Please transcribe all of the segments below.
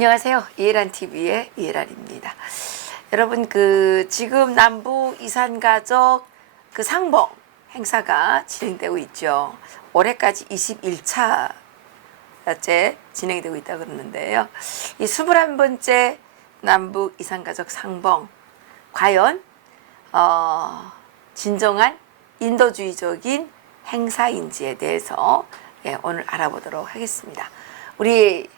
안녕하세요. 이해란 TV의 이해란입니다. 여러분 그 지금 남부 이산 가족 그 상봉 행사가 진행되고 있죠. 올해까지 21차째 진행되고 있다 그러는데요. 이 21번째 남부 이산 가족 상봉 과연 어, 진정한 인도주의적인 행사인지에 대해서 예, 오늘 알아보도록 하겠습니다. 우리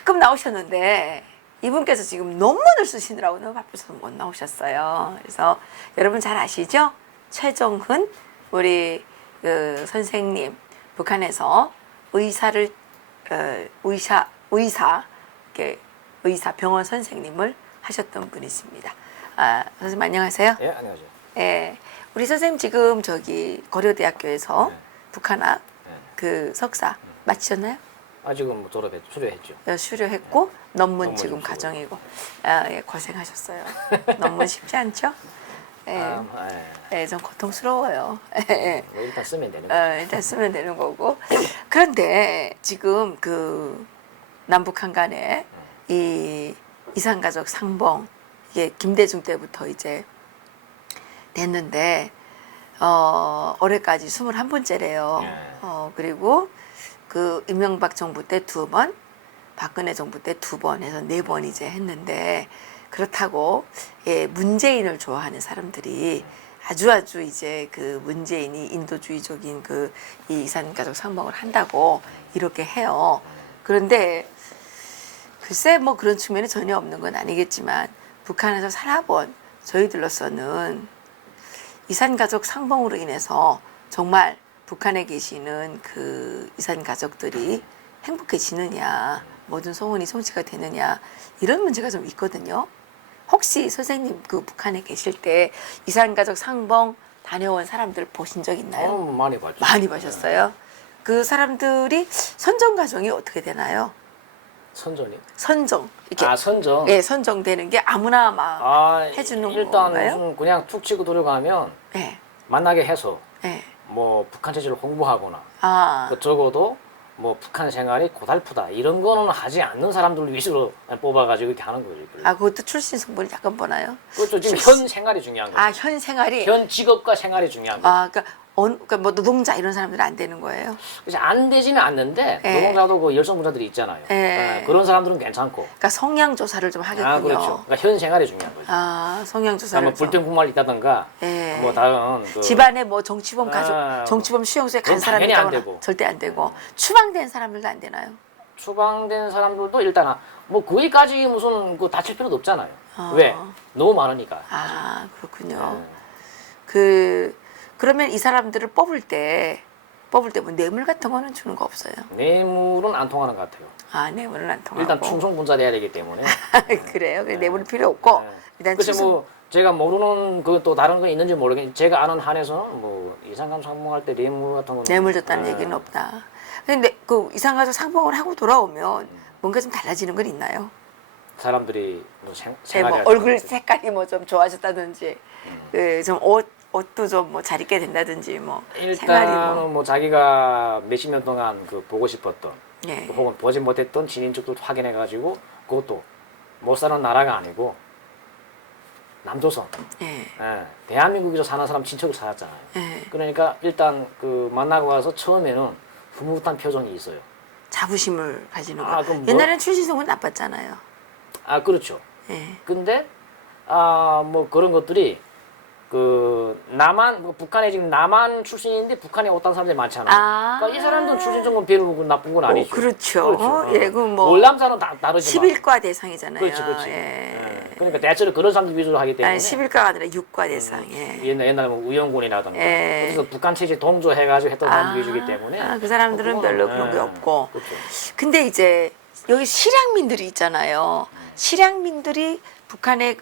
가끔 나오셨는데 이분께서 지금 논문을 쓰시느라고 너무 바쁘셔서 못 나오셨어요. 그래서 여러분 잘 아시죠? 최정훈 우리 그 선생님 북한에서 의사를 어, 의사 의사 이렇게 의사 병원 선생님을 하셨던 분이십니다. 아, 선생님 안녕하세요. 예, 안녕하세요. 예, 우리 선생님 지금 저기 고려대학교에서 네. 북한학 예. 그 석사 마치셨나요? 아직은 뭐 졸업했, 수료했죠. 어, 수료했고 논문 논문 지금 수료. 과정이고 아, 예, 고생하셨어요. 논문 쉽지 않죠? 예, 아, 예. 예, 좀 고통스러워요. 예, 예. 뭐 일단 쓰면 되는 어, 거죠. 일단 쓰면 되는 거고. 그런데 지금 그 남북한 간에 이 이산가족 상봉 이게 김대중 때부터 이제 됐는데 어, 올해까지 21번째래요. 예. 어, 그리고 그 이명박 정부 때 두 번, 박근혜 정부 때 두 번 해서 네 번 이제 했는데 그렇다고 예, 문재인을 좋아하는 사람들이 아주 아주 이제 그 문재인이 인도주의적인 그 이 이산가족 상봉을 한다고 이렇게 해요. 그런데 글쎄 뭐 그런 측면이 전혀 없는 건 아니겠지만 북한에서 살아본 저희들로서는 이산 가족 상봉으로 인해서 정말 북한에 계시는 그 이산 가족들이 행복해지느냐 모든 소원이 성취가 되느냐 이런 문제가 좀 있거든요. 혹시 선생님 그 북한에 계실 때 이산 가족 상봉 다녀온 사람들 보신 적 있나요? 어, 많이 봤죠. 많이 보셨어요. 그 사람들이 선정 과정이 어떻게 되나요? 선전이? 선정 이렇게 아, 선전. 예 선정되는 게 아무나 막 아, 해주는 일단 건가요? 무슨 그냥 툭 치고 들어가면 예, 만나게 해서 예. 뭐 북한 체제를 홍보하거나 아, 그 적어도 뭐 북한 생활이 고달프다 이런 거는 하지 않는 사람들 위주로 뽑아가지고 이렇게 하는 거죠. 아 그것도 출신 성분을 약간 보나요? 그렇죠. 지금 현 생활이 중요한 거죠. 아현 생활이 현 직업과 생활이 중요한 거죠. 아 그러니까 어느 그러니까 뭐 노동자 이런 사람들은 안 되는 거예요. 그래서 안 되지는 않는데 예. 노동자도 그 열성분자들이 있잖아요. 예. 아, 그런 사람들은 괜찮고. 그러니까 성향 조사를 좀 하겠군요. 아 그렇죠. 그러니까 현 생활이 중요한 거죠. 아, 성향 조사를 뭐 좀. 불평불만이 있다든가 예. 뭐 다른 그 집안에 뭐 정치범 가족, 아, 정치범 수용소에 간 그건 사람이 당연히 안 있다거나 되고. 절대 안 되고 추방된 사람들도 안 되나요? 추방된 사람들도 일단 아- 뭐 거기까지 무슨 그 다칠 필요도 없잖아요. 아. 왜? 너무 많으니까. 아 그렇군요. 예. 그 그러면 이 사람들을 뽑을 때 뽑을 때 뭐 뇌물 같은 거는 주는 거 없어요. 뇌물은 안 통하는 것 같아요. 아 뇌물은 안 통하고. 일단 충성 분자 돼야 되기 때문에. 그래요. 그래 네. 뇌물 필요 없고 네. 일단 그래서 충성. 뭐 제가 모르는 그 또 다른 거 있는지 모르겠는데 제가 아는 한에서는 뭐 이상감 상봉할 때 뇌물 같은 거는 뇌물 줬다는 예. 얘기는 없다. 근데 그 이상가족 상봉을 하고 돌아오면 음. 뭔가 좀 달라지는 건 있나요? 사람들이 뭐 생, 제뭐 얼굴 색깔이 뭐 좀 좋아졌다든지, 음. 그좀옷 옷도 좀 뭐 잘 입게 된다든지 뭐 생활이 일단은 뭐 뭐 자기가 몇십 년 동안 그 보고 싶었던 예. 혹은 보지 못했던 친인척도 확인해 가지고 그것도 못 사는 나라가 아니고 남조선 예. 예, 대한민국에서 사는 사람 친척을 찾았잖아요. 예. 그러니까 일단 그 만나고 와서 처음에는 흐뭇한 표정이 있어요. 자부심을 가지는 거. 아, 그럼 뭐- 옛날에는 출신성은 나빴잖아요. 아 그렇죠. 예. 근데 아 뭐 그런 것들이 그 남한 뭐 북한에 지금 남한 출신인데 북한에 왔다는 사람들이 많잖아요. 아. 그러니까 이 사람들은 출신적으로 별로 그 나쁜 건 아니죠. 어, 그렇죠. 예, 그럼 뭐 월남자는 다 다르지만. 11과 대상이잖아요. 그렇지, 그렇지. 예. 예. 그러니까 대체로 그런 사람들 위주로 하기 때문에. 아니 11과가 아니라 6과 대상. 예. 옛날 옛날에 뭐 우영군이라든가 예. 그래서 북한 체제 동조해 가지고 했던 사람들 위주기 때문에. 아, 그 사람들은 그거는, 별로 그런 게 예. 없고. 그렇죠. 근데 이제 여기 실향민들이 있잖아요. 실향민들이 북한에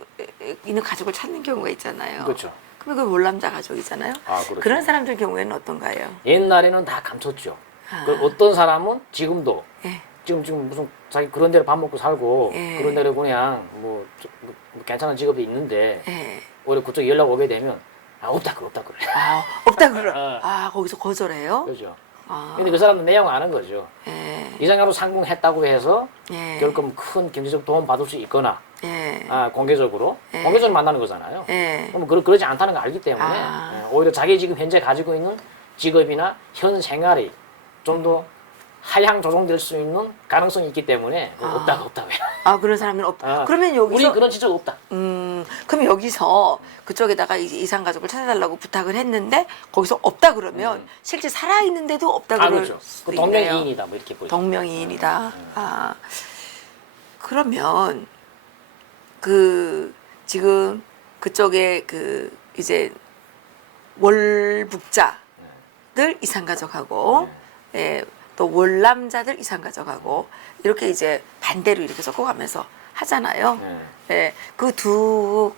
있는 가족을 찾는 경우가 있잖아요. 그렇죠. 그러면 그 월남자 가족이잖아요. 아, 그렇죠. 그런 사람들 경우에는 어떤가요? 옛날에는 다 감췄죠. 아. 그 어떤 사람은 지금도 예. 지금 지금 무슨 자기 그런 데로 밥 먹고 살고 예. 그런 데로 그냥 뭐, 저- 뭐 괜찮은 직업이 있는데 예. 오히려 그쪽 연락 오게 되면 아 없다 그래 없다 그래 아, 없다 그러. 어. 아, 거기서 거절해요? 그렇죠. 아, 근데 그 사람은 내용 아는 거죠. 예, 이상가로 상봉했다고 해서 예, 결국 큰 경제적 도움 받을 수 있거나 예, 아, 공개적으로 예. 공개적으로 만나는 거잖아요. 예, 그럼 그러, 그러지 않다는 걸 알기 때문에 아. 예, 오히려 자기 지금 현재 가지고 있는 직업이나 현 생활이 좀더 하향 조정될 수 있는 가능성이 있기 때문에 아. 없다 없다 왜? 아 그런 사람은 없다. 아, 그러면 우리 여기서 그런 지적 없다. 음, 그럼 여기서 그쪽에다가 이- 이상 가족을 찾아달라고 부탁을 했는데 거기서 없다 그러면 음. 실제 살아 있는데도 없다 아 그럴 그렇죠. 수도 그 있네요. 동명이인이다 뭐 이렇게 보죠. 동명이인이다. 음. 아 그러면 그 지금 그쪽에 그 이제 월북자들 이상 가족하고 네. 예, 또 월남자들 이상 가족하고 이렇게 이제 반대로 이렇게 섞어가면서 하잖아요. 네. 예, 그두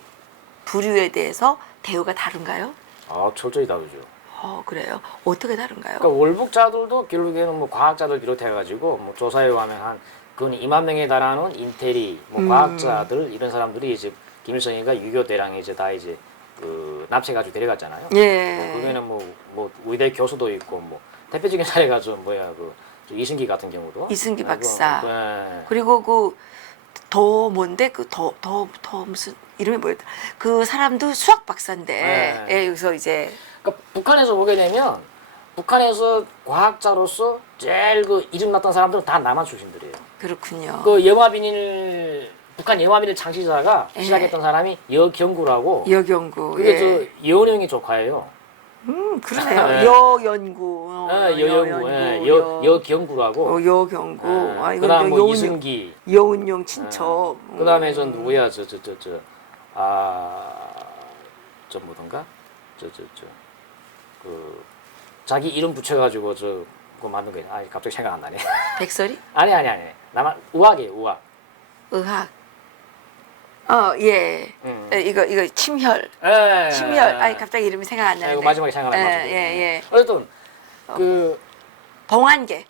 부류에 대해서 대우가 다른가요? 아 철저히 다르죠. 어, 그래요. 어떻게 다른가요? 그러니까 월북자들도 결국에는 뭐 과학자들 비롯해가지고 뭐 조사에 의하면 한근 2만 명에 달하는 인테리, 뭐 음. 과학자들 이런 사람들이 이제 김일성이가 유교 대량에 이제 다 이제 그 납치해가지고 데려갔잖아요. 예. 그러면은 뭐, 뭐 의대 교수도 있고 뭐 대표적인 사례가 좀 뭐야 그 이승기 같은 경우도 이승기 아, 박사. 그, 예. 그리고 그 더 뭔데 그더더 더 무슨 이름이 뭐였다. 그 사람도 수학 박사인데 네. 예, 여기서 이제 그러니까 북한에서 보게 되면 북한에서 과학자로서 제일 그 이름 났던 사람들은 다 남한 출신들이에요. 그렇군요. 그 염화비닐 북한 염화비닐 창시자가 예. 시작했던 사람이 여경구라고 여경구. 그게 예. 저 여운형이 조카예요. 음 그러네요. 예. 여연구. 어, 예, 여연구, 예, 여 여경구라고. 어, 여경구. 아, 예. 이건 그다음 여- 뭐 여운용, 이승기. 여운용 친척. 예. 그다음에 저 누구야 저 저 저 저 아저 뭐던가 저 저 저 그 자기 이름 붙여가지고 저 그거 만든 거아 갑자기 생각 안 나네. 백설이? 아니 아니 아니 나만 우학이에요 우학. 의학. 어, 예. 음. 예, 이거 이거 침혈. 예. 침혈. 아니 갑자기 이름이 생각 안 아, 나는데. 이거 마지막에 생각 안 예. 예, 예. 어쨌든 그 봉환계.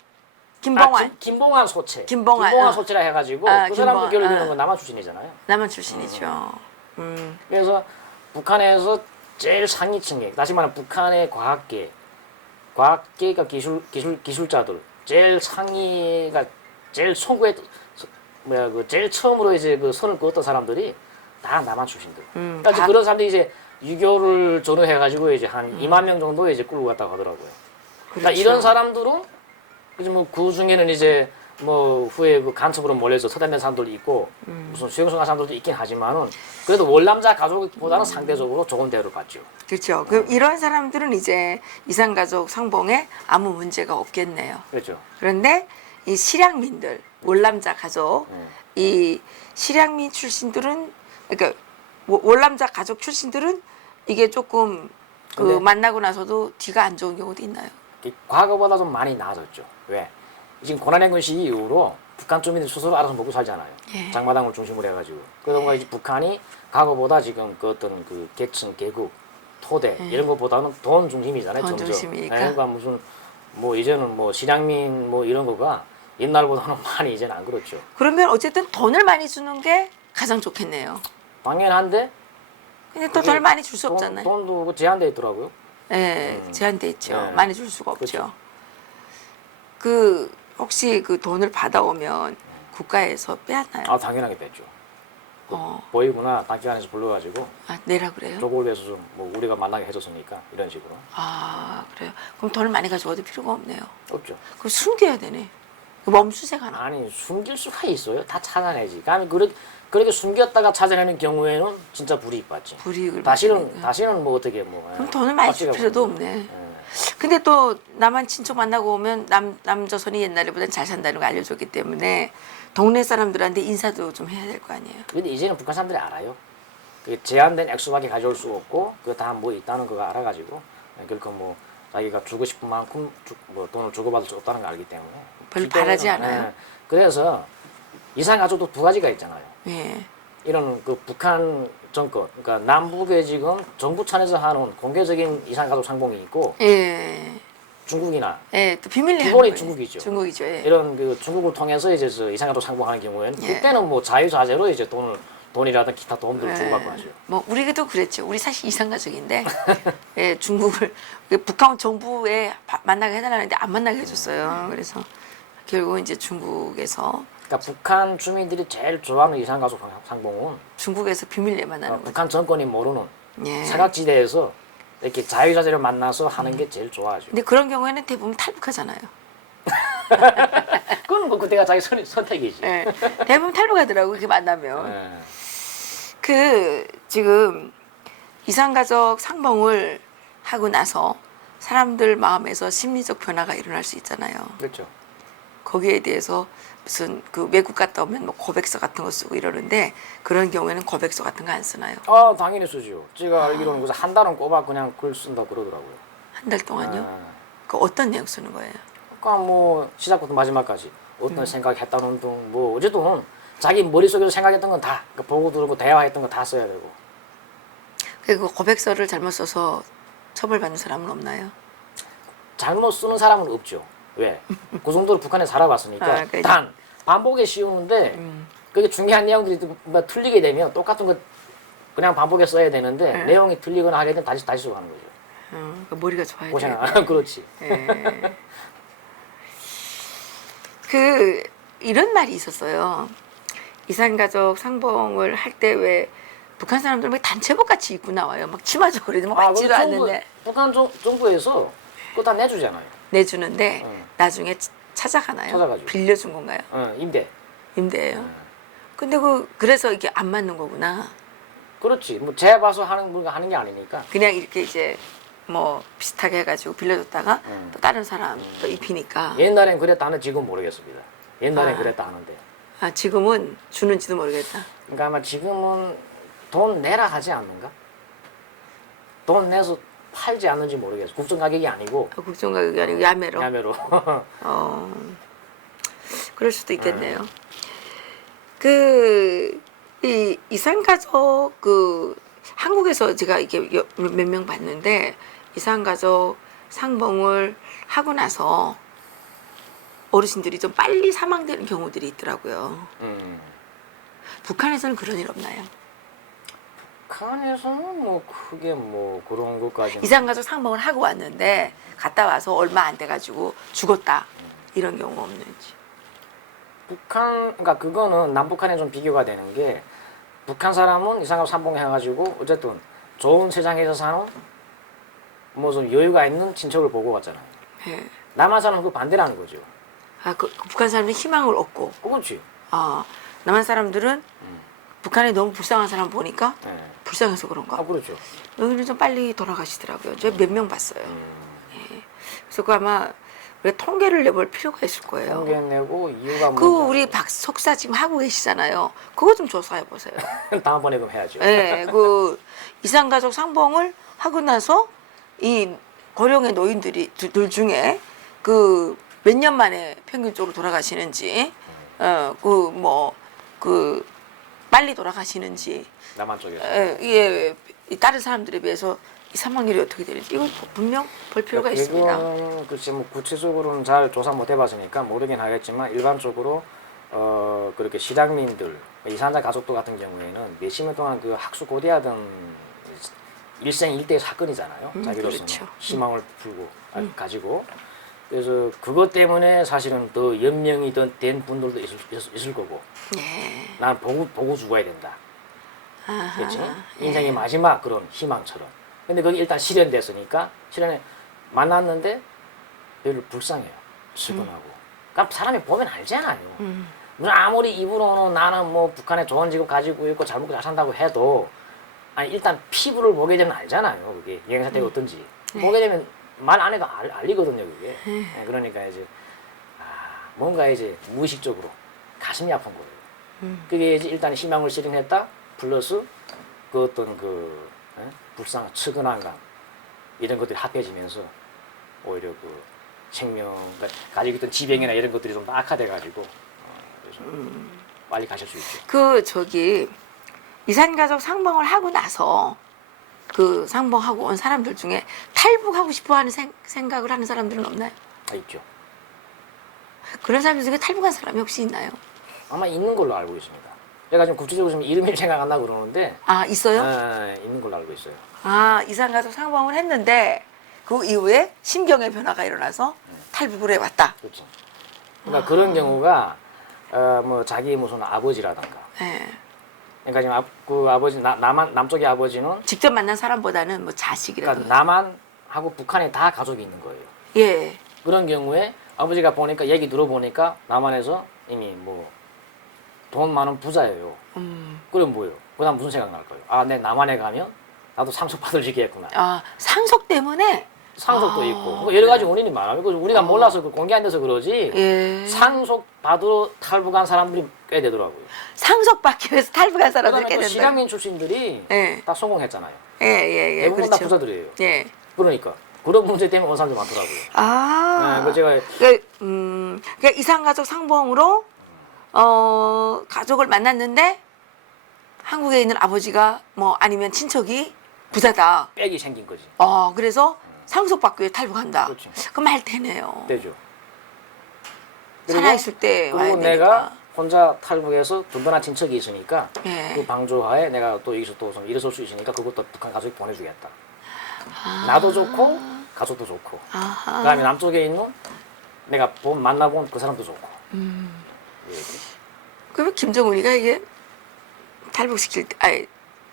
김봉환. 아, 김, 김봉환 소체. 김봉환, 어. 소체라 해가지고 아, 그 사람도 김봉환, 어. 그 남한 출신이잖아요. 남한 출신이죠. 음. 그래서 북한에서 제일 상위층에 다시 말하면 북한의 과학계, 과학계가 기술 기술 기술자들 제일 상위가 제일 송구에 뭐야 그 제일 처음으로 이제 그 선을 그었던 사람들이 다 남한 출신들. 음, 그러니까 이제 다- 그런 사람들이 이제 유교를 전후해가지고 이제 한 2만 명 정도 이제 끌고 갔다고 하더라고요. 그러니까 그렇죠. 이런 사람들은 이제 뭐그 중에는 이제 뭐 후에 그 간첩으로 몰려서 서단된 사람들도 있고 음. 무슨 수용소 간 사람들도 있긴 하지만은 그래도 월남자 가족보다는 상대적으로 좋은 대우를 받죠. 그렇죠. 그럼 이런 사람들은 이제 이산가족 상봉에 아무 문제가 없겠네요. 그렇죠. 그런데 이 실향민들, 월남자 가족, 네. 이 실향민 출신들은 그러니까 워- 월남자 가족 출신들은 이게 조금 그 근데- 만나고 나서도 뒤가 안 좋은 경우도 있나요? 이 과거보다 좀 많이 나아졌죠. 왜? 지금 고난행군 시기 이후로 북한 주민들 스스로 알아서 먹고 살잖아요. 예. 장마당을 중심으로 해가지고. 그러다 보니까 이제 북한이 과거보다 지금 그 어떤 그 계층, 계급, 토대 예. 이런 것보다는 돈 중심이잖아요. 돈 점점. 중심이니까. 예, 그러니까 무슨 뭐 이제는 뭐 실향민 뭐 이런 거가 옛날보다는 많이 이제는 안 그렇죠. 그러면 어쨌든 돈을 많이 주는 게 가장 좋겠네요. 당연한데 근데 또 그게 돈을 많이 줄 수 돈, 없잖아요. 돈도 그 제한돼 있더라고요. 예, 음. 제한돼 있죠. 네. 많이 줄 수가 없죠. 그렇죠. 그 혹시 그 돈을 받아오면 국가에서 빼앗나요? 아 당연하게 뺐죠. 어, 보이구나 단기간에서 불러가지고 아, 내라 그래요? 조국을 위해서 좀뭐 우리가 만나게 해줬으니까 이런 식으로 아, 그래요. 그럼 돈을 많이 가져와도 필요가 없네요. 없죠. 그거 숨겨야 되네. 그 멈수색 하나. 아니 숨길 수가 있어요. 다 찾아내지. 그러니까 그렇게 그렇게 숨겼다가 찾아내는 경우에는 진짜 불이익 받지. 불이익을 다시는 받으니까. 다시는 뭐 어떻게 뭐. 그럼 예, 돈을 많이 줄 확실하게 필요도. 없네. 예. 근데 또 남한 친척 만나고 오면 남 남조선이 옛날보단 잘 산다는 걸 알려줬기 때문에 동네 사람들한테 인사도 좀 해야 될 거 아니에요. 근데 이제는 북한 사람들이 알아요. 그 제한된 액수밖에 가져올 수 없고 그다뭐 있다는 거가 알아가지고 예, 결코 뭐 자기가 주고 싶은 만큼 주, 뭐 돈을 주고받을 수 없다는 걸 알기 때문에 별로 그때는, 바라지 않아요? 예, 그래서 이상 가족도 두 가지가 있잖아요. 예. 이런 그 북한 정권, 그러니까 남북에 지금 정부 차원에서 하는 공개적인 이상 가족 상봉이 있고 예. 중국이나 예, 또 비밀리 기본이. 중국이죠. 중국이죠. 예. 이런 그 중국을 통해서 이제 저 이상 가족 상봉하는 경우에는 예. 그때는 뭐 자유자재로 이제 돈을 돈이라든 기타 도움들을 주고받고 하죠. 뭐 우리도 그랬죠. 우리 사실 이산 가족인데 예, 중국을 북한 정부에 바- 만나게 해달라는데 안 만나게 해줬어요. 그래서 결국 이제 중국에서 그러니까 북한 주민들이 제일 좋아하는 이산가족 상- 상봉은 중국에서 비밀리에 어, 만나는 거죠. 북한 정권이 모르는 예. 사각지대에서 이렇게 자유자재로 만나서 하는 게 제일 좋아하죠. 근데 그런 경우에는 대부분 탈북하잖아요. 그건 뭐 그때가 자기 선, 선택이지. 예. 대부분 탈북하더라고 그렇게 만나면. 예. 그 지금 이산가족 상봉을 하고 나서 사람들 마음에서 심리적 변화가 일어날 수 있잖아요. 그렇죠. 거기에 대해서 무슨 그 외국 갔다 오면 뭐 고백서 같은 거 쓰고 이러는데 그런 경우에는 고백서 같은 거 안 쓰나요? 아 당연히 쓰죠. 제가 알기로는 그래서 한 달은 꼬박 그냥 글 쓴다 그러더라고요. 한 달 동안요? 아, 그 어떤 내용 쓰는 거예요? 그러니까 뭐 시작부터 마지막까지 어떤 생각했다는 등뭐 어쨌든 자기 머릿속에서 생각했던 건 다 보고 들고 대화했던 거 다 써야 되고 그 고백서를 잘못 써서 처벌받는 사람은 없나요? 잘못 쓰는 사람은 없죠. 왜? 그 정도로 북한에 살아봤으니까 아, 그러니까 단 반복에 쉬우는데 음. 그게 중요한 내용들이 또뭐 틀리게 되면 똑같은 거 그냥 반복해 써야 되는데 네. 내용이 틀리거나 하게 되면 다시 다시 하는 거죠. 음, 그 머리가 좋아야 고생 그렇지. 예. 그 이런 말이 있었어요. 이산가족 상봉을 할 때 왜 북한 사람들 막 단체복 같이 입고 나와요. 막 치마적으로 막 아, 맞지도 정부- 않는데 북한 정, 정부에서 그거 다 내주잖아요. 내주는데 응. 나중에 치- 찾아가나요? 찾아가죠. 빌려준 건가요? 어, 임대. 임대예요. 응. 근데 그 그래서 이게 안 맞는 거구나. 그렇지. 뭐 재봐서 하는 분 하는 게 아니니까. 그냥 이렇게 이제 뭐 비슷하게 해가지고 빌려줬다가 응. 또 다른 사람 또 입히니까 옛날엔 그랬다는 지금 모르겠습니다. 옛날엔 아. 그랬다 하는데. 아 지금은 주는지도 모르겠다. 그러니까 아마 지금은 돈 내라 하지 않는가? 돈 내서 팔지 않는지 모르겠어. 국정 가격이 아니고 아, 국정 가격이 아니고 야매로. 야매로. 어, 그럴 수도 있겠네요. 그, 이, 이산가족, 그, 한국에서 제가 이게 몇 명 봤는데, 이산가족 상봉을 하고 나서 어르신들이 좀 빨리 사망되는 경우들이 있더라고요. 음. 북한에서는 그런 일 없나요? 북한에서는 뭐 크게 뭐 그런 것까지. 이산가족 상봉을 하고 왔는데, 갔다 와서 얼마 안 돼가지고 죽었다. 이런 경우 없는지. 북한 그러니까 그거는 남북한에 좀 비교가 되는 게 북한 사람은 이상하고 삼봉해가지고 어쨌든 좋은 세상에서 사는 뭐 좀 여유가 있는 친척을 보고 왔잖아요. 예. 남한 사람은 그 반대라는 거죠. 아, 그, 그 북한 사람들이 희망을 얻고, 그렇지. 아, 남한 사람들은 음. 북한에 너무 불쌍한 사람 보니까 예. 불쌍해서 그런가? 아 그렇죠. 여기는 좀 빨리 돌아가시더라고요. 제가 몇 명 봤어요. 음, 그래서 그 아마 우리 통계를 내볼 필요가 있을 거예요. 통계 내고 이유가 그 뭔지 우리 박 석사 지금 하고 계시잖아요. 그거 좀 조사해 보세요. 다음번에 그럼 해야죠. 예, 그 이산가족 상봉을 하고 나서 이 고령의 노인들이 들- 들 중에 그 몇 년 만에 평균적으로 돌아가시는지, 어, 그 뭐 그 빨리 돌아가시는지, 남한 쪽에서. 예, 이게 이 다른 사람들에 비해서 이 사망률이 어떻게 되는지 이거 분명 볼 필요가 있습니다. 그건 글쎄 뭐 구체적으로는 잘 조사 못 해봤으니까 모르긴 하겠지만 일반적으로 어 그렇게 실향민들 이산자 가족들 같은 경우에는 몇십 년 동안 그 학수 고대하던 일생 일대 사건이잖아요. 음, 자기로서는 그렇죠. 희망을 풀고 아, 가지고 그래서 그것 때문에 사실은 더 연명이 더된 분들도 있을, 있을, 거고 예. 난 보고 보고 죽어야 된다. 아하, 그렇지? 예. 인생의 마지막 그런 희망처럼. 근데 그게 일단 실현됐으니까 실현에 만났는데 별로 불쌍해요. 수근하고. 그러니까 사람이 보면 알잖아요. 음, 무슨 아무리 입으로는 나는 뭐 북한에 좋은 직업 가지고 있고 잘 먹고 잘 산다고 해도 아니 일단 피부를 보게 되면 알잖아요. 그게 여행 상태가 어떤지. 네. 보게 되면 말 안 해도 알, 알리거든요. 그게. 네, 그러니까 이제 아, 뭔가 이제 무의식적으로 가슴이 아픈 거예요. 음. 그게 이제 일단 희망을 실현했다 플러스 그 어떤 그 에? 불쌍 측은한 감 이런 것들이 합해지면서 오히려 그 생명 그러니까 가지고 있던 지병이나 이런 것들이 좀 악화돼 가지고 어, 그래서 빨리 가실 수 있죠. 그 저기 이산가족 상봉을 하고 나서 그 상봉하고 온 사람들 중에 탈북하고 싶어하는 생, 생각을 하는 사람들은 없나요? 아, 있죠. 그런 사람들 중에 탈북한 사람이 혹시 있나요? 아마 있는 걸로 알고 있습니다. 얘가 지금 구체적으로 좀 이름이 생각 안 나고 그러는데 아 있어요? 예, 있는 걸로 알고 있어요. 아 이산가족 상봉을 했는데 그 이후에 심경의 변화가 일어나서 탈북을 해왔다. 그렇죠. 그러니까 그런 경우가 어, 뭐 자기 무슨 아버지라든가 예. 그러니까 지금 아, 그 아버지 나, 남한 남쪽의 아버지는 직접 만난 사람보다는 뭐 자식이라든가. 그러니까 남한하고 북한에 다 가족이 있는 거예요. 예. 그런 경우에 아버지가 보니까 얘기 들어보니까 남한에서 이미 뭐 돈 많은 부자예요. 음. 그럼 뭐예요? 그다음 무슨 생각 날 거예요? 아, 내 남한에 가면 나도 상속 받을 지겠구나. 아 상속 때문에. 상속도 아, 있고 뭐 여러 가지 원인이 많아요. 우리가 어. 몰라서 그 공개 안 돼서 그러지. 예. 상속 받으러 탈북한 사람들이 꽤 되더라고요. 상속받기 위해서 탈북한 사람들 그다음에 꽤 또 된다. 실향민 출신들이 예. 다 성공했잖아요. 예, 예, 예. 대부분 다 그렇죠. 부자들이에요. 예. 그러니까 그런 문제 때문에 온 사람들 많더라고요. 아. 네, 그 제가 그, 음, 그 이산가족 상봉으로 어, 가족을 만났는데 한국에 있는 아버지가 뭐 아니면 친척이 부자다. 빽이 생긴 거지. 어, 그래서 상속받기 위해 탈북한다. 그렇죠. 그럼 말 되네요. 되죠. 살아있을 때 와야 되니까. 내가 혼자 탈북해서 든든한 친척이 있으니까 예. 그 방조하에 내가 또 여기서 또좀 일어설 수 있으니까 그것도 북한 가족이 보내주겠다. 아. 나도 좋고 가족도 좋고 아하. 그다음에 남쪽에 있는 내가 본 만나본 그 사람도 좋고 음. 예. 그러면 김정은이가 이게 탈북시킬 때, 아니,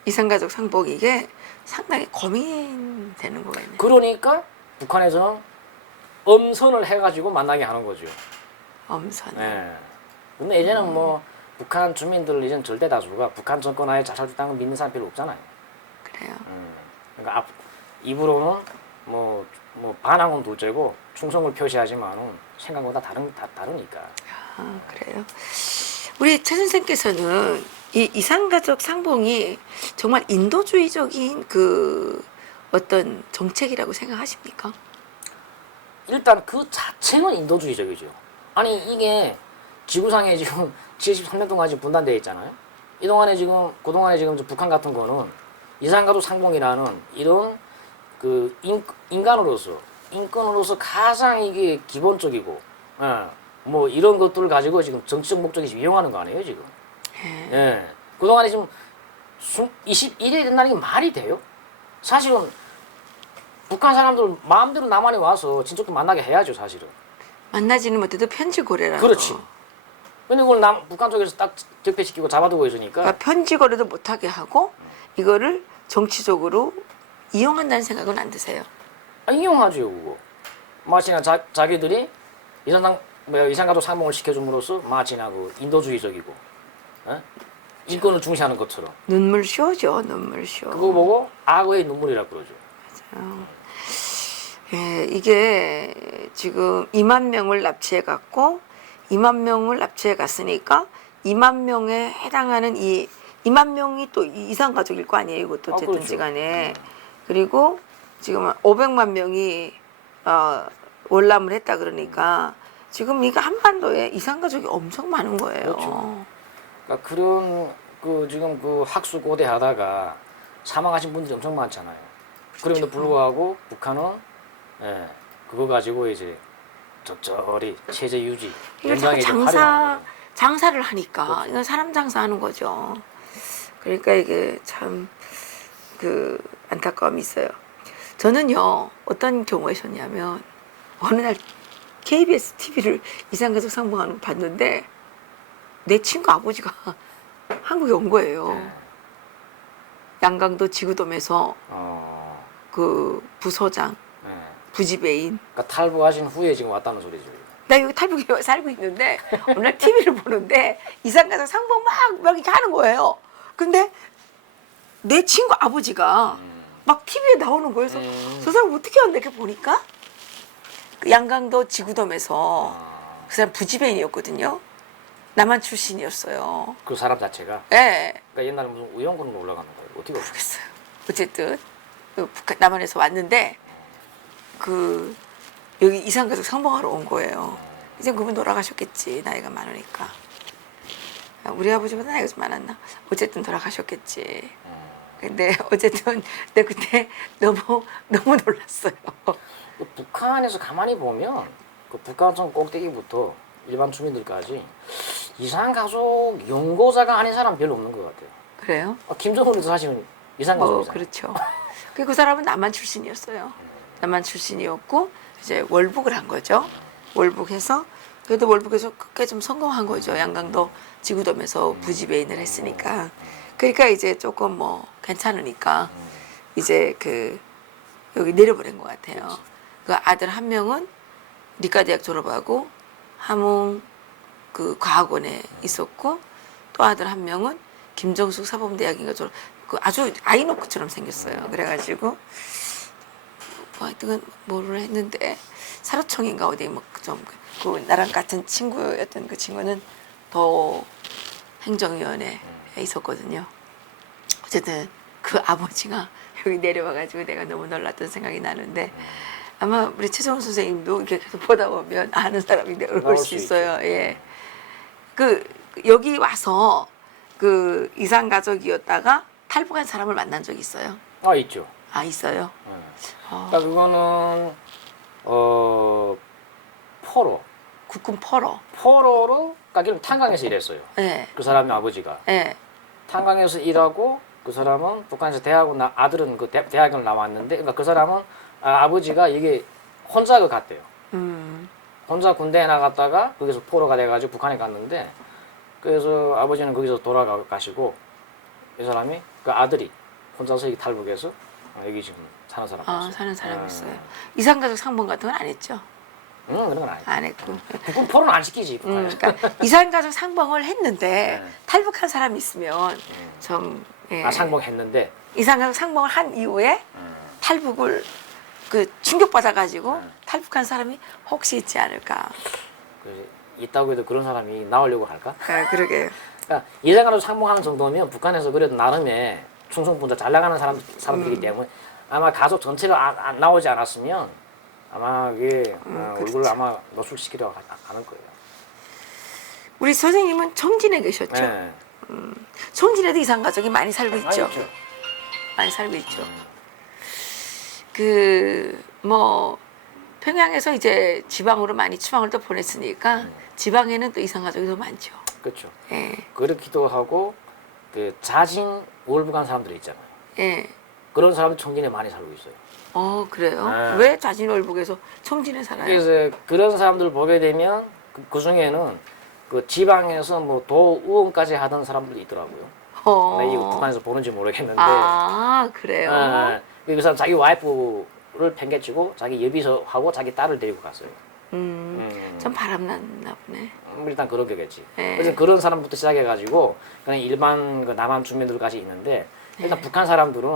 이산가족 상봉 이게 상당히 고민되는 거겠네. 그러니까 북한에서는 엄선을 해가지고 만나게 하는 거죠. 엄선. 예. 근데 이제는 뭐 북한 주민들 이제는 절대 다수가 북한 정권 하에 자살됐다는 걸 믿는 사람 별로 없잖아요. 그래요. 음. 그러니까 앞, 입으로는 뭐, 뭐 반항은 둘째고 충성을 표시하지만은 생각보다 다른 다 다르니까. 아, 그래요. 우리 최 선생께서는 이 이산가족 상봉이 정말 인도주의적인 그 어떤 정책이라고 생각하십니까? 일단 그 자체는 인도주의적이죠. 아니 이게 지구상에 지금 73년 동안 지금 분단되어 있잖아요. 이 동안에 지금 그 동안에 지금 저 북한 같은 거는 이산가족 상봉이라는 이런 그 인, 인간으로서 인권으로서 가장 이게 기본적이고, 예, 뭐 이런 것들을 가지고 지금 정치적 목적이 지금 이용하는 거 아니에요 지금? 예. 예. 그 동안에 지금 21일이 된다는 게 말이 돼요? 사실은 북한 사람들 마음대로 남한에 와서 친척도 만나게 해야죠 사실은. 만나지는 못해도 편지 고래라는 그렇지. 거. 근데 그걸 남 북한 쪽에서 딱 적폐시키고 잡아두고 있으니까 그러니까 편지 거래도 못하게 하고 이거를 정치적으로 이용한다는 생각은 안 드세요? 아, 이용하죠 그거. 마치나 자, 자기들이 이산당 뭐 이산가족 상봉을 시켜줌으로써 마치나 그 인도주의적이고 어? 인권을 중시하는 것처럼 눈물 쇼죠, 눈물 쇼. 그거 보고 악어의 눈물이라 그러죠. 예, 이게 지금 2만 명을 납치해 갔고 2만 명을 납치해 갔으니까 2만 명에 해당하는 이 2만 명이 또 이- 이산 가족일 거 아니에요, 이것도 아, 어쨌든지 그렇죠. 간에. 그리고 지금 500만 명이 어, 월남을 했다 그러니까 지금 이거 한반도에 이산 가족이 엄청 많은 거예요. 그렇죠. 그러니까 그런 그 지금 그 학수 고대 하다가 사망하신 분들이 엄청 많잖아요. 그럼에도 불구하고 북한은 예, 그거 가지고 이제 적절히 체제 유지, 연장에 좀 장사 활용하는 거예요. 장사를 하니까 그렇죠. 이건 사람 장사하는 거죠. 그러니까 이게 참 그 안타까움이 있어요. 저는요 어떤 경우가 있었냐면 어느 날 KBS TV를 이상가족 상봉하는 거 봤는데 내 친구 아버지가 한국에 온 거예요. 네. 양강도 지구돔에서 어, 그 부서장 예. 부지배인 그러니까 탈북하신 후에 지금 왔다는 소리죠. 나 여기 탈북에 살고 있는데 어느 날 TV를 보는데 이산가족 상봉 막, 막 이렇게 하는 거예요. 근데 내 친구 아버지가 음. 막 TV에 나오는 거예요. 그래서 음. 저 사람 어떻게 왔나 이렇게 보니까 그 양강도 지구돔에서 아, 그 사람 부지배인이었거든요. 남한 출신이었어요. 그 사람 자체가 예, 그러니까 옛날에 무슨 우연군으로 올라가는 거예요. 어떻게 올라가? 모르겠어요. 어쨌든 그 북한 남한에서 왔는데 그 여기 이산가족 상봉하러 온 거예요. 이제 그분 돌아가셨겠지 나이가 많으니까. 아, 우리 아버지보다 나이가 좀 많았나? 어쨌든 돌아가셨겠지. 음. 근데 어쨌든 내가 그때 너무 너무 놀랐어요. 그 북한에서 가만히 보면 그 북한성 꼭대기부터 일반 주민들까지 이상 가족 연고자가 아닌 사람 별로 없는 것 같아요. 그래요? 아, 김정은도 사실은 이상 어. 그렇죠. 그 사람은 남한 출신이었어요. 남한 출신이었고 이제 월북을 한 거죠. 월북해서 그래도 월북에서 크게 좀 성공한 거죠. 양강도 지구돔에서 부지배인을 했으니까. 그러니까 이제 조금 뭐 괜찮으니까 이제 그 여기 내려보낸 것 같아요. 그 아들 한 명은理科대학 졸업하고 함흥 그 과학원에 있었고 또 아들 한 명은 김정숙 사범대학인가 졸업 그 아주 아이노크처럼 생겼어요. 그래가지고 뭐 하여튼 뭐를 했는데 사료청인가 어디 뭐좀그 나랑 같은 친구였던 그 친구는 더 행정위원회에 있었거든요. 어쨌든 그 아버지가 여기 내려와가지고 내가 너무 놀랐던 생각이 나는데 아마 우리 최정훈 선생님도 이렇게 계속 보다 보면 아는 사람이 올 나올 수 수 있어요. 있죠. 예. 그 여기 와서 그 이상 가족이었다가 탈북한 사람을 만난 적 있어요. 아 있죠. 아 있어요. 네. 어, 그러니까 그거는 어 포로 국군 퍼러. 포로로 가기는 탄광에서 일했어요. 예. 그 사람의 아버지가 예. 탄광에서 일하고 그 사람은 북한에서 대학원 나 아들은 그 대, 대학을 나왔는데 그러니까 그 사람은 아, 아버지가 이게 혼자 그 갔대요. 음. 혼자 군대에 나갔다가 거기서 포로가 돼가지고 북한에 갔는데 그래서 아버지는 거기서 돌아가시고 이 사람이 그 아들이 혼자서 여기 탈북해서 어, 여기 지금 사는 사람. 아 됐어요. 사는 사람이 어. 있어요. 이상 가족 상봉 같은 건 안 했죠. 응 그런 건 아니야. 안 했고. 북한 포로는 안 시키지 음, 북한에서. 그러니까 이상 가족 상봉을 했는데 네. 탈북한 사람이 있으면 좀 예. 아 상봉했는데 이상 가족 상봉을 한 이후에 음. 탈북을 그 충격받아 가지고 네. 탈북한 사람이 혹시 있지 않을까. 그 있다고 해도 그런 사람이 나오려고 할까? 아, 그러게. 그러니까 예상가로 상봉하는 정도면 북한에서 그래도 나름의 충성분자 잘 나가는 사람 사람들이기 음. 때문에 아마 가족 전체가 안, 안 나오지 않았으면 아마 이게 어, 음, 얼굴을. 아마 노출시키려고 하- 하는 거예요. 우리 선생님은 청진에 계셨죠. 네. 청진에도 이상 가족이 많이 살고 있죠. 많이 살고 있죠. 그 뭐 평양에서 이제 지방으로 많이 추방을 또 보냈으니까 지방에는 또 이상 가족이 더 많죠. 그렇죠. 예, 그렇기도 하고 그 자진 월북한 사람들이 있잖아요. 예. 그런 사람들 청진에 많이 살고 있어요. 어 그래요? 네. 왜 자진 월북에서 청진에 살아요? 그래서 그런 사람들 보게 되면 그, 중에는 그 지방에서 뭐 도 의원까지 하던 사람들이 있더라고요. 어. 나 이거 북한에서 보는지 모르겠는데 아 그래요? 예, 예. 그 사람 자기 와이프를 팽개치고 자기 여비서하고 자기 딸을 데리고 갔어요. 음, 음. 좀 바람났나 보네. 음, 일단 그런 거겠지. 네. 그래서 그런 사람부터 시작해가지고 그냥 일반 그 남한 주민들까지 있는데 일단 네. 북한 사람들은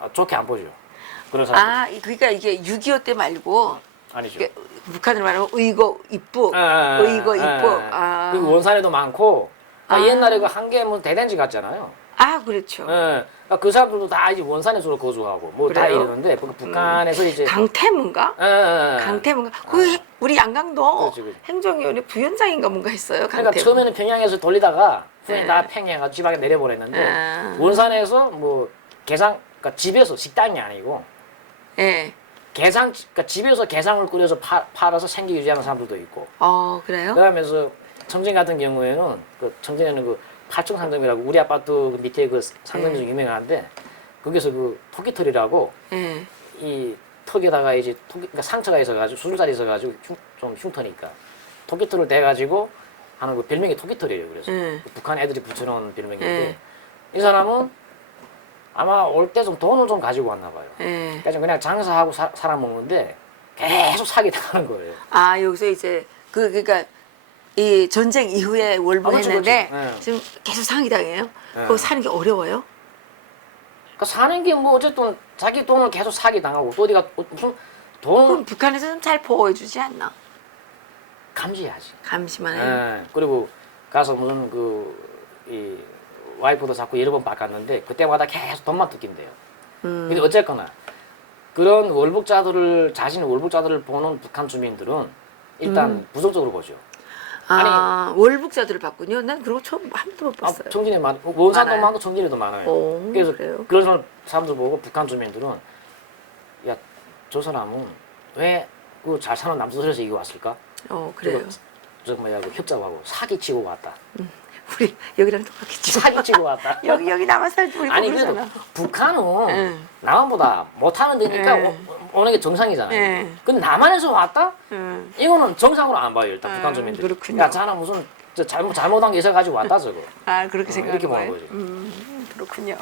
아, 좋게 안 보죠. 그런 사람 아 이- 그러니까 이게 6.25 때 말고 아니죠. 이게 북한으로 말하면 의거 입북, 예, 예, 예, 의거. 예. 아, 그 원산에도 많고 아, 아. 옛날에 그 한계문 대댄지 갔잖아요. 아 그렇죠. 예. 그러니까 그 사람들도 다 이제 원산에 주로 거주하고 뭐 다 그래요? 음. 이러는데 그 북한에서 이제 강태문가? 예, 예, 예. 강태문가? 그 우리 양강도 그렇지, 그렇지. 행정위원회 부위원장인가 뭔가 했어요. 그러니까 강태문. 처음에는 평양에서 돌리다가 네. 다 평양가 지방에 내려보냈는데 아. 원산에서 뭐 게장 그러니까 집에서 식당이 아니고 예. 게장 그러니까 집에서 게장을 끓여서 파, 팔아서 생계 유지하는 사람들도 있고 어 그래요? 그다음에서 청진 같은 경우에는 그 청진에는 그 팔청 상점이라고 우리 아파트 그 밑에 그 상점이 네. 좀 유명한데 거기서 그 토끼털이라고 예. 이 턱에다가 이제 토끼 그러니까 상처가 있어가지고 수술살이 있어가지고 흉, 좀 흉터니까 토끼털을 대가지고 하는 그 별명이 토끼털이에요. 그래서 예. 북한 애들이 붙여놓은 별명인데 네. 이 사람은 아마 올 때 좀 돈을 좀 가지고 왔나 봐요. 예. 그래서 그냥 장사하고 사, 살아먹는데 계속 사기 당하는 거예요. 아 여기서 이제 그 그러니까 이 전쟁 이후에 아, 월북했는데 그렇지. 예. 지금 계속 상이 당해요. 예. 그거 사는 게 어려워요? 그러니까 사는 게 뭐 어쨌든 자기 돈을 계속 사기 당하고 또 어디가 무슨 돈을 그럼 북한에서 좀 잘 보호해주지 않나? 감지해야지. 감시만 해요. 예. 그리고 가서 무슨 그이 와이프도 자꾸 여러 번 바꿨는데 그때마다 계속 돈만 뜯긴대요. 음. 근데 어쨌거나 그런 월북자들을 자신의 월북자들을 보는 북한 주민들은 일단 음. 부정적으로 보죠. 아 월북자들을 봤군요. 난 그런 거 처음 한 번도 못 아, 봤어요. 청진에 많, 원산도 많아요? 많고 청진에도 많아요. 오, 그래서 그래요? 그런 사람, 사람들 보고 북한 주민들은 야 저 사람은 왜 그 잘 사는 남수들에서 여기 왔을까? 어 그래요. 저 뭐야 그 협잡하고 사기치고 왔다. 우리 여기랑 똑같겠죠. 사기치고 왔다. 여기 여기 남아 살지 우리 아니 그래도 모르잖아. 북한은 응. 남한보다 못하는 데니까 응. 오- 오는 게 정상이잖아요. 응. 근데 남한에서 왔다? 응. 이거는 정상으로 안 봐요 일단 아, 북한 주민들. 그렇군요. 야 자나 무슨 저 잘못 잘못한 게 있어 가지고 왔다 저거. 아 그렇게 어, 생각하는 이렇게 보는 거예요. 거지. 음, 그렇군요.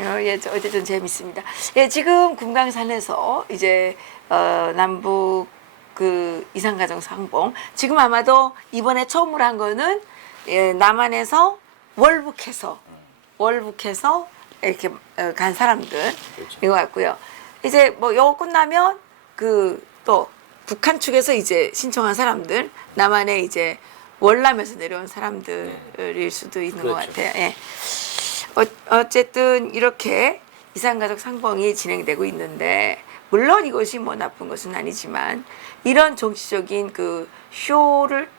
어, 예, 저 어쨌든 재밌습니다. 예, 지금 금강산에서 이제 어, 남북 그 이산가정 상봉 지금 아마도 이번에 처음으로 한 거는 예, 남한에서 월북해서 월북해서 이렇게 어, 간 사람들 그렇죠. 이거 같고요. 이제 뭐 이거 끝나면 그 또 북한 측에서 이제 신청한 사람들 남한에 이제 월남에서 내려온 사람들일 수도 있는 것 그렇죠. 같아요. 예. 어, 어쨌든 이렇게 이산가족 상봉이 진행되고 있는데 물론 이것이 뭐 나쁜 것은 아니지만 이런 정치적인 그 쇼를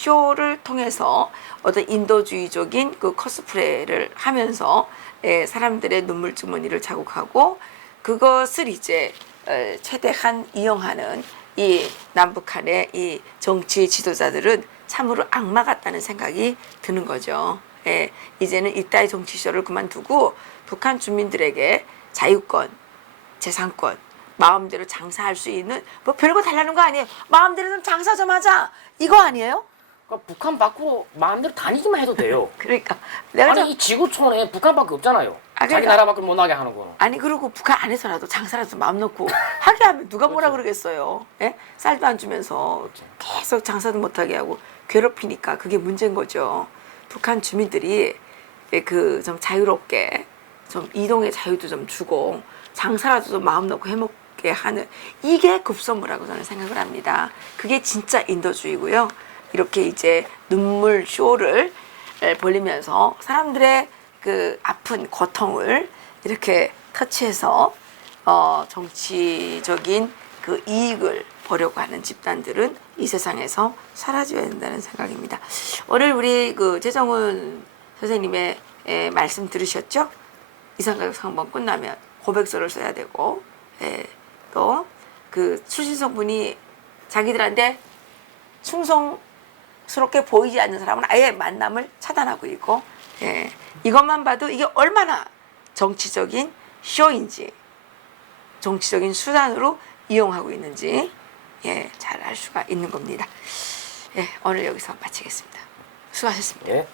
쇼를 통해서 어떤 인도주의적인 그 코스프레를 하면서 예, 사람들의 눈물 주머니를 자극하고 그것을 이제 어, 최대한 이용하는 이 남북한의 이 정치 지도자들은 참으로 악마 같다는 생각이 드는 거죠. 예, 이제는 이따의 정치쇼를 그만두고 북한 주민들에게 자유권, 재산권, 마음대로 장사할 수 있는 뭐 별거 달라는 거 아니에요. 마음대로 좀 장사 좀 하자. 이거 아니에요? 그러니까 북한 밖으로 마음대로 다니기만 해도 돼요. 그러니까 내가 좀 아니 이 지구촌에 북한밖에 없잖아요. 아, 자기 그러니까- 나라 밖을 못 나게 하는 거는. 아니 그리고 북한 안에서라도 장사라도 마음 놓고 하게 하면 누가 뭐라 그렇죠. 그러겠어요. 예? 쌀도 안 주면서 계속 장사도 못하게 하고 괴롭히니까 그게 문제인 거죠. 북한 주민들이 그 좀 자유롭게 좀 이동의 자유도 좀 주고 장사라도 좀 마음 놓고 해먹게 하는 이게 급선무라고 저는 생각을 합니다. 그게 진짜 인도주의고요. 이렇게 이제 눈물 쇼를 에, 벌리면서 사람들의 그 아픈 고통을 이렇게 터치해서 어, 정치적인 그 이익을 보려고 하는 집단들은 이 세상에서 사라져야 된다는 생각입니다. 오늘 우리 그 최정훈 선생님의 에, 말씀 들으셨죠? 이상가족 상봉 끝나면 고백서를 써야 되고 예, 또그 출신 성분이 자기들한테 충성 스럽게 보이지 않는 사람은 아예 만남을 차단하고 있고 예, 이것만 봐도 이게 얼마나 정치적인 쇼인지 정치적인 수단으로 이용하고 있는지 예, 잘 알 수가 있는 겁니다. 예, 오늘 여기서 마치겠습니다. 수고하셨습니다. 예.